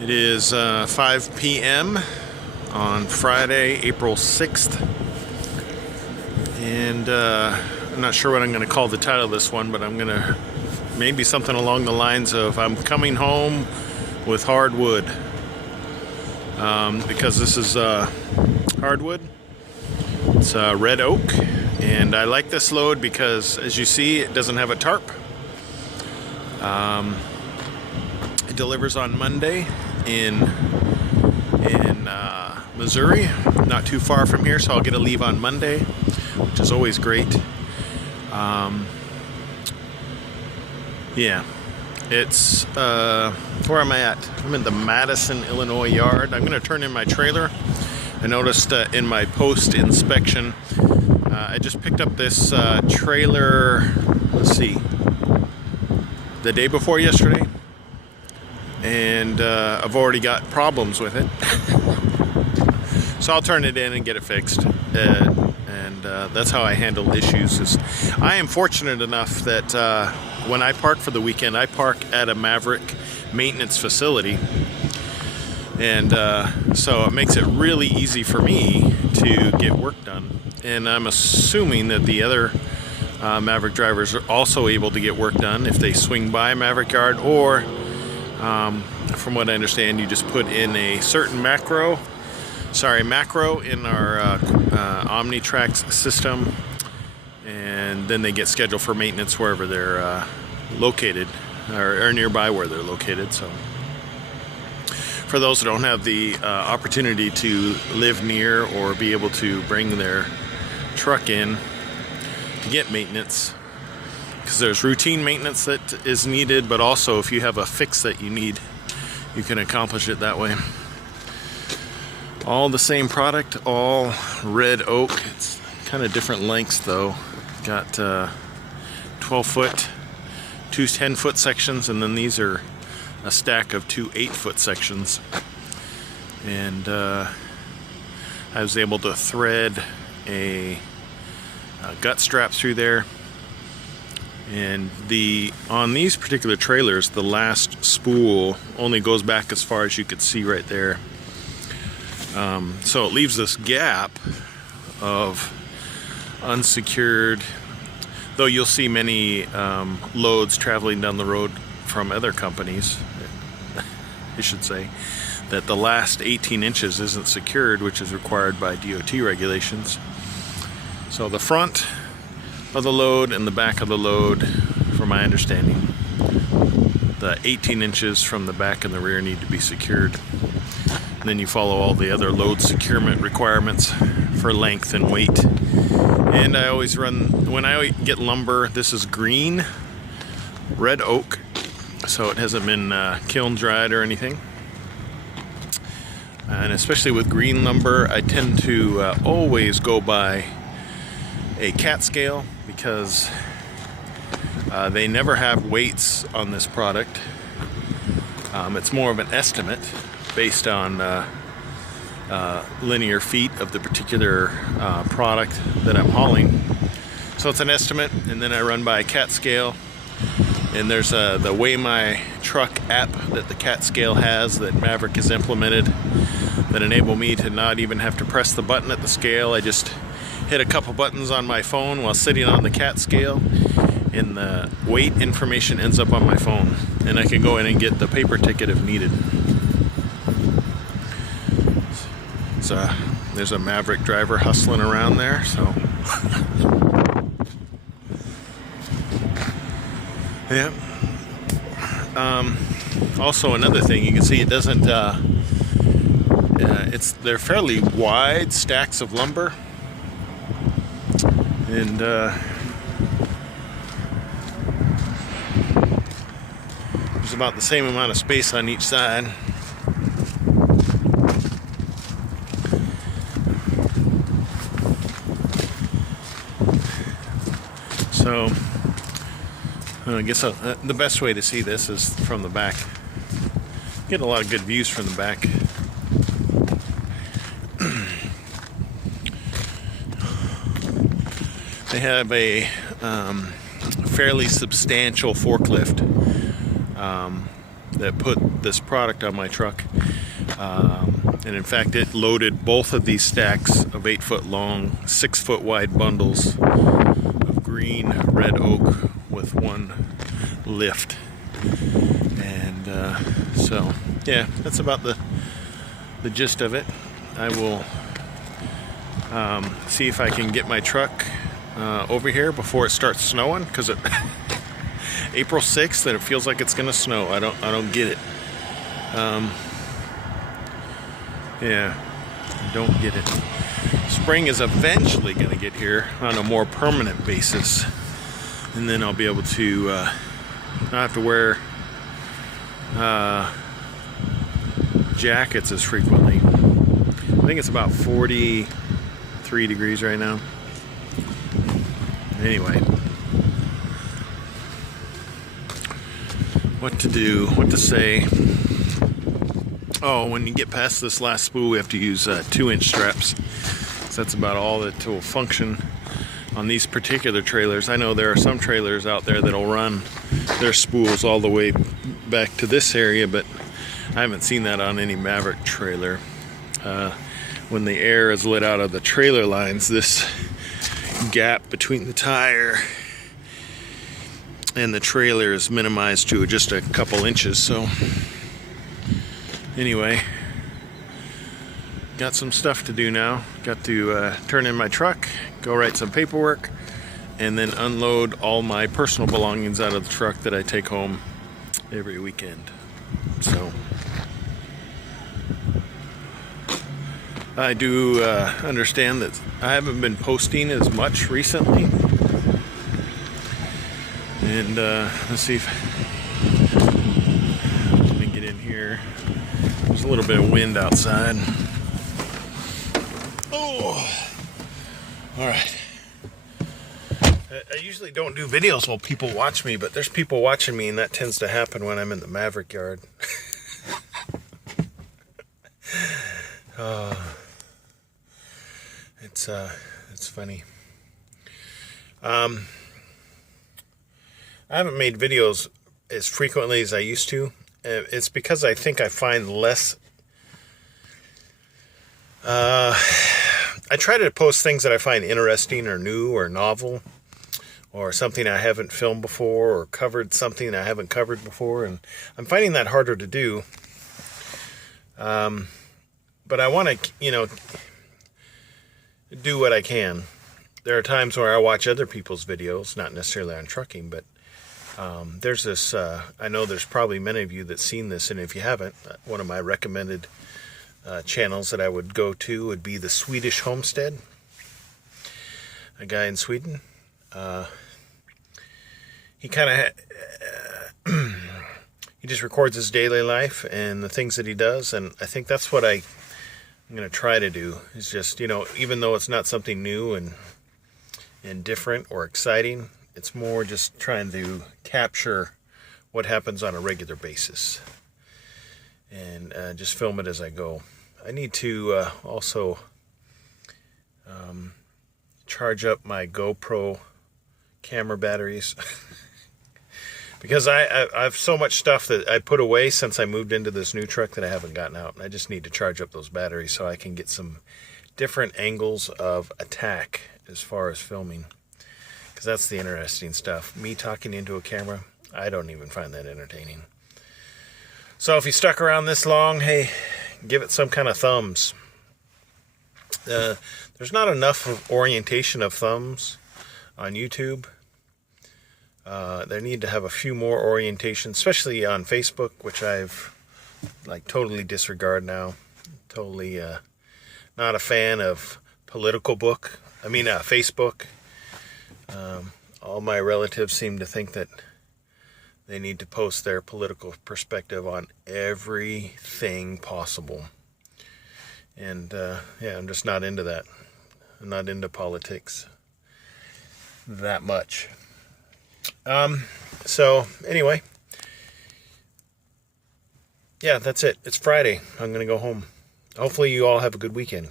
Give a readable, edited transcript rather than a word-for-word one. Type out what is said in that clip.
It is 5 p.m. on Friday, April 6th. And I'm not sure what I'm going to call the title of this one, but I'm going to maybe something along the lines of I'm coming home with hardwood. Because this is hardwood. It's red oak. And I like this load because, as you see, it doesn't have a tarp. It delivers on Monday in Missouri, not too far from here, so I'll get a leave on Monday, which is always great. Yeah, it's where am I at? I'm in the Madison, Illinois yard. I'm going to turn in my trailer. I noticed in my post inspection, I just picked up this trailer, let's see, the day before yesterday, and I've already got problems with it. So I'll turn it in and get it fixed, and that's how I handle issues. I am fortunate enough that when I park for the weekend, I park at a Maverick maintenance facility, and so it makes it really easy for me to get work done. And I'm assuming that the other Maverick drivers are also able to get work done if they swing by Maverick Yard, or from what I understand, you just put in a certain macro in our OmniTrax system, and then they get scheduled for maintenance wherever they're located, or nearby where they're located. So for those that don't have the opportunity to live near or be able to bring their truck in to get maintenance, because there's routine maintenance that is needed, but also if you have a fix that you need, you can accomplish it that way. All the same product, all red oak. It's kind of different lengths though. Got 12-foot, two 10-foot sections, and then these are a stack of two 8-foot sections. And I was able to thread a gut strap through there. And on these particular trailers, the last spool only goes back as far as you could see right there. So it leaves this gap of unsecured, though you'll see many loads traveling down the road from other companies, I should say, that the last 18 inches isn't secured, which is required by DOT regulations. So the front of the load and the back of the load, from my understanding, the 18 inches from the back and the rear need to be secured. And then you follow all the other load securement requirements for length and weight. And I always run, when I get lumber, this is green, red oak, so it hasn't been kiln dried or anything. And especially with green lumber, I tend to always go by a cat scale, because they never have weights on this product. It's more of an estimate based on linear feet of the particular product that I'm hauling. So it's an estimate, and then I run by a cat scale. And there's the Weigh My Truck app that the cat scale has, that Maverick has implemented, that enable me to not even have to press the button at the scale. I just hit a couple buttons on my phone while sitting on the cat scale, and the weight information ends up on my phone, and I can go in and get the paper ticket if needed. So there's a Maverick driver hustling around there, so yeah. Also another thing, you can see it doesn't they're fairly wide stacks of lumber, and there's about the same amount of space on each side. So I guess the best way to see this is from the back. Get a lot of good views from the back. They have a fairly substantial forklift that put this product on my truck. And in fact, it loaded both of these stacks of 8-foot long, 6-foot wide bundles of green red oak with one lift. And so, yeah, that's about the gist of it. I will see if I can get my truck over here before it starts snowing, because it April 6th and it feels like it's gonna snow. I don't get it. Yeah, I don't get it. Spring is eventually gonna get here on a more permanent basis, and then I'll be able to not have to wear jackets as frequently. I think it's about 43 degrees right now. Anyway, what to do, what to say. Oh, when you get past this last spool, we have to use 2-inch straps. So that's about all that will function on these particular trailers. I know there are some trailers out there that'll run their spools all the way back to this area, but I haven't seen that on any Maverick trailer. When the air is let out of the trailer lines, this gap between the tire and the trailer is minimized to just a couple inches. So anyway, got some stuff to do now. Got to turn in my truck, go write some paperwork, and then unload all my personal belongings out of the truck that I take home every weekend. So I do understand that I haven't been posting as much recently. And let's see if let me get in here. There's a little bit of wind outside. Oh, all right. I usually don't do videos while people watch me, but there's people watching me, and that tends to happen when I'm in the Maverick yard. It's funny. I haven't made videos as frequently as I used to. It's because I think I find less. I try to post things that I find interesting or new or novel, or something I haven't filmed before, or covered something I haven't covered before, and I'm finding that harder to do. But I want to, do what I can. There are times where I watch other people's videos, not necessarily on trucking, but there's this, I know there's probably many of you that's seen this, and if you haven't, one of my recommended channels that I would go to would be the Swedish Homestead. A guy in Sweden. He kind of, he just records his daily life and the things that he does, and I think that's what I'm going to try to do, is just, even though it's not something new and different or exciting, it's more just trying to capture what happens on a regular basis and just film it as I go. I need to also charge up my GoPro camera batteries because I have so much stuff that I put away since I moved into this new truck that I haven't gotten out, and I just need to charge up those batteries so I can get some different angles of attack as far as filming, because that's the interesting stuff. Me talking into a camera, I don't even find that entertaining. So if you stuck around this long, hey, give it some kind of thumbs. There's not enough of orientation of thumbs on YouTube. They need to have a few more orientations, especially on Facebook, which I've totally disregard now. Totally not a fan of Facebook. All my relatives seem to think that they need to post their political perspective on everything possible. And I'm just not into that. I'm not into politics that much. So anyway, yeah, that's it. It's Friday. I'm going to go home. Hopefully you all have a good weekend.